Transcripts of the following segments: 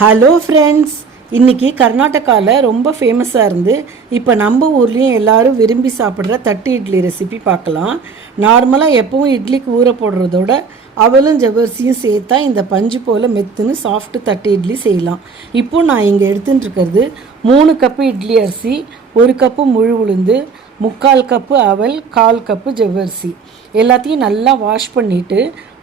Hello friends இன்னைக்கு கர்நாடகாவில் ரொம்ப ஃபேமஸாக இருந்து இப்போ நம்ம ஊர்லேயும் எல்லாரும் விரும்பி சாப்பிட்ற தட்டு இட்லி ரெசிபி பார்க்கலாம். நார்மலாக எப்பவும் இட்லிக்கு ஊற போடுறதோட அவலும் ஜவ்வரிசியும் சேர்த்தா இந்த பஞ்சு போல் மெத்துன்னு சாஃப்ட்டு தட்டு இட்லி செய்யலாம். இப்போ நான் இங்கே எடுத்துட்டு இருக்கிறது மூணு கப்பு இட்லி அரிசி ஒரு கப்பு முழு உளுந்து முக்கால் கப்பு அவல் கால் கப்பு ஜவ்வரிசி. எல்லாத்தையும் நல்லா வாஷ் பண்ணிவிட்டு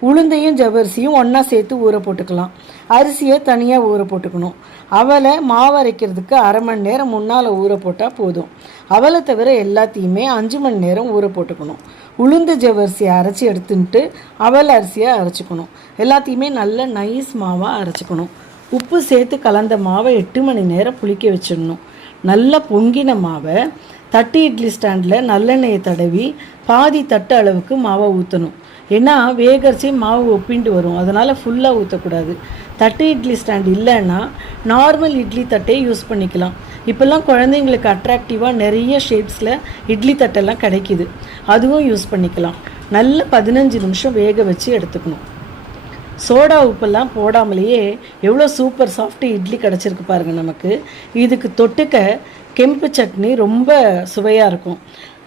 உளுந்தையும் ஜவ்வரிசியும் ஒன்றா சேர்த்து ஊற போட்டுக்கலாம். அரிசியை தனியாக ஊற போட்டுக்கணும். அவலை மாவு அரைக்கிறதுக்கு அரை மணி நேரம் முன்னால் ஊற போட்டால் போதும். அவலை தவிர எல்லாத்தையுமே அஞ்சு மணி நேரம் ஊற போட்டுக்கணும். உளுந்து ஜவ்வரிசியை அரைச்சி எடுத்துன்ட்டு அவல் அரிசியை அரைச்சிக்கணும். எல்லாத்தையுமே நல்ல நைஸ் மாவாக அரைச்சிக்கணும். உப்பு சேர்த்து கலந்த மாவை எட்டு மணி நேரம் புளிக்க வச்சிடணும். நல்லா பொங்கின மாவை தட்டு இட்லி ஸ்டாண்டில் நல்லெண்ணெயை தடவி பாதி தட்டு அளவுக்கு மாவை ஊற்றணும் ஏன்னா வேகரிச்சு மாவு ஒப்பிண்டு வரும். அதனால் ஃபுல்லாக ஊற்றக்கூடாது தட்டு இட்லி ஸ்டாண்ட் இல்லைன்னா நார்மல் இட்லி தட்டே யூஸ் பண்ணிக்கலாம். இப்போல்லாம் குழந்தைங்களுக்கு அட்ராக்டிவாக நிறைய ஷேப்ஸில் இட்லி தட்டெல்லாம் கிடைக்கிது. அதுவும் யூஸ் பண்ணிக்கலாம். நல்ல பதினஞ்சு நிமிஷம் வேக வச்சு எடுத்துக்கணும். சோடா உப்பெல்லாம் போடாமலேயே எவ்வளோ சூப்பர் சாஃப்ட் இட்லி கிடச்சிருக்கு பாருங்கள் நமக்கு. இதுக்கு தொட்டுக்க கெம்பு சட்னி ரொம்ப சுவையாக இருக்கும்.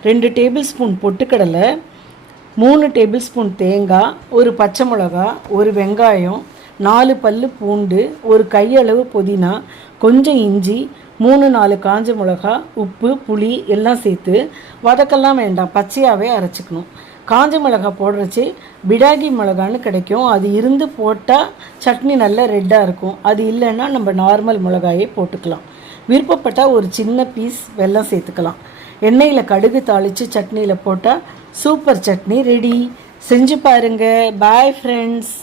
ரெண்டு டேபிள் ஸ்பூன் பொட்டுக்கடலை மூணு டேபிள் ஸ்பூன் தேங்காய் ஒரு பச்சை மிளகா ஒரு வெங்காயம் நாலு பல்லு பூண்டு ஒரு கையளவு புதினா கொஞ்சம் இஞ்சி மூணு நாலு காஞ்ச மிளகா உப்பு புளி எல்லாம் சேர்த்து வதக்கெல்லாம் வேண்டாம். பச்சையாகவே அரைச்சிக்கணும். காஞ்ச மிளகா போடுறச்சு பிடாகி மிளகான்னு கிடைக்கும். அது இருந்து போட்டால் சட்னி நல்லா ரெட்டாக இருக்கும். அது இல்லைன்னா நம்ம நார்மல் மிளகாயே போட்டுக்கலாம். விருப்பப்பட்டால் ஒரு சின்ன பீஸ் வெல்லம் சேர்த்துக்கலாம். எண்ணெயில் கடுகு தாளித்து சட்னியில் போட்டால் சூப்பர் சட்னி ரெடி செஞ்சு பாருங்கள் பாய் ஃப்ரெண்ட்ஸ்